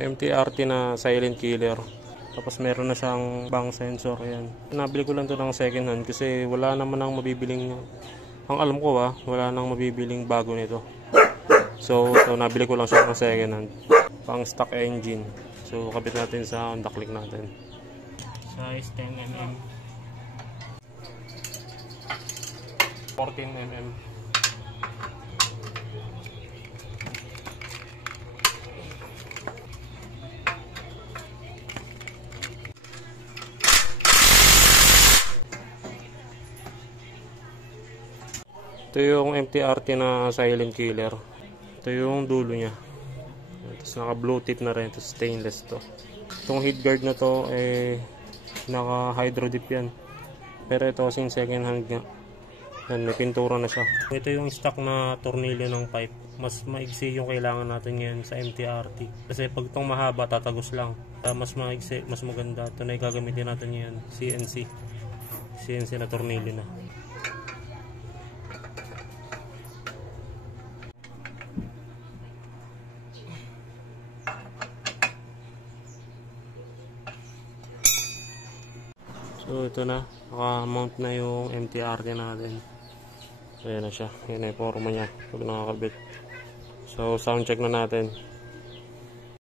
MTRT na silent killer. Tapos meron na siyang bang sensor. Ayan. Nabili ko lang to ng second hand kasi wala naman nang mabibiling, ang alam ko wala nang mabibiling bago nito. So nabili ko lang siya ng second hand. Pang stock engine. So kabit natin sa Honda Click natin. Size 10mm. 14mm. Ito yung MTRT na silent killer. Ito yung dulo niya. Tapos naka blue tip na rin. Tapos stainless to. Itong head guard na to naka hydro dip yan. Pero ito kasing second hand nga. Yan, may pintura na siya. Ito yung stock na tornilyo ng pipe. Mas maigsi yung kailangan natin ngayon sa MTRT. Kasi pag itong mahaba, tatagos lang. Mas maigsi, mas maganda. Ito na gagamitin natin ngayon. CNC na tornilyo na. So ito na, naka-mount na yung MTRT natin. Ayan na siya, yan na yung forma niya pag nakakabit. So sound check na natin.